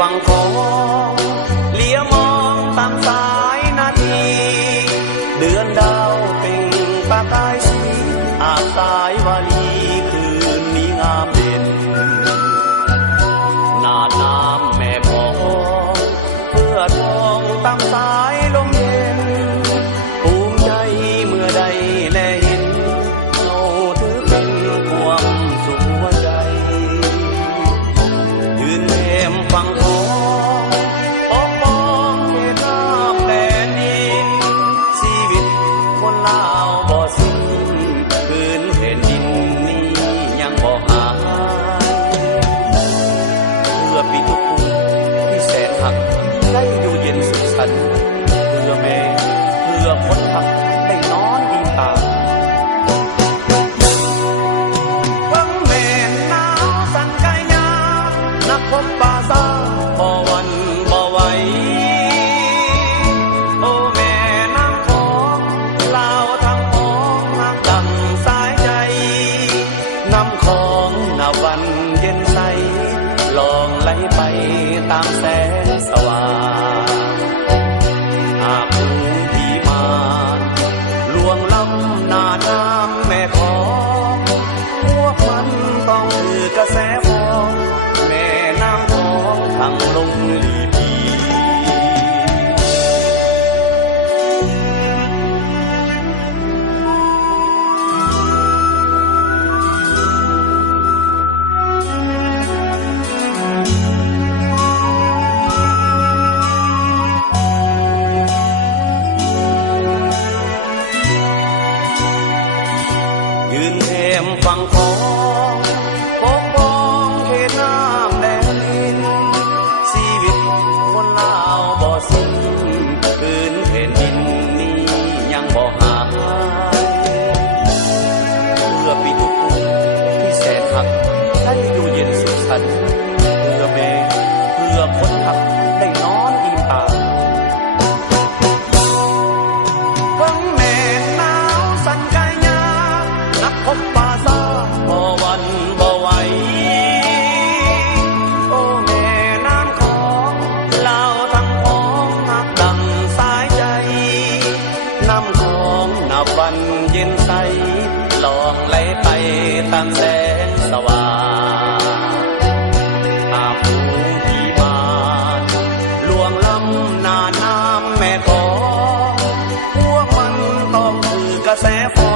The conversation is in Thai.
ฝั่งของเลี้ยมองตามสายนาทีเดือนดาวเป่งประกายสีอาบสายวาลีคืนนี้งามเด่นนาดน้ำแม่พองเพื่อทองตามสายลมเย็นภูมิใจเมื่อได้แลเห็นเราถือเป็นความสุขหัวใจยืนแนมฟังได้อยู่เย็นสุขสันต์เพื่อแม่เพื่อคนทำได้นอนอิ่มตาวังแม่หนาวสั่นกายยานักพบป่าซาบ่วันบ่ไหวโอ้แม่น้ำของลาวทางมองน้ำดังสายใจน้ำของนาวันเย็นใสลองไหลไปตามแสงสว่างหากผู้ที่มาลวงล้ำหน้าน้ำแม่ของพวกมันต้องคือกระแสฟองแม่น้ำของทางลงลีพียืนแนมฝั่งของปกป้องเขตน้ำแดนดินชีวิตคนลาวบ่สิ้นคืนแผ่นดินนี้ยังบ่หายเพื่อปีทุกผู้ที่แสนหักได้อยู่เย็นสุขสันต์เพื่อแม่เพื่อคนทักได้นอนอิ่มตาพบป่าซาบ่วันบ่ไหวโอ้แม่น้ำของลาวทั้งพ้องนักดังสายใจน้ำของนับวันเย็นใสลองไหลไปตามแสงสว่างหากผู้ที่มาลวงล้ำหน้าน้ำแม่ของพวกมันต้องคือกระแสฟอง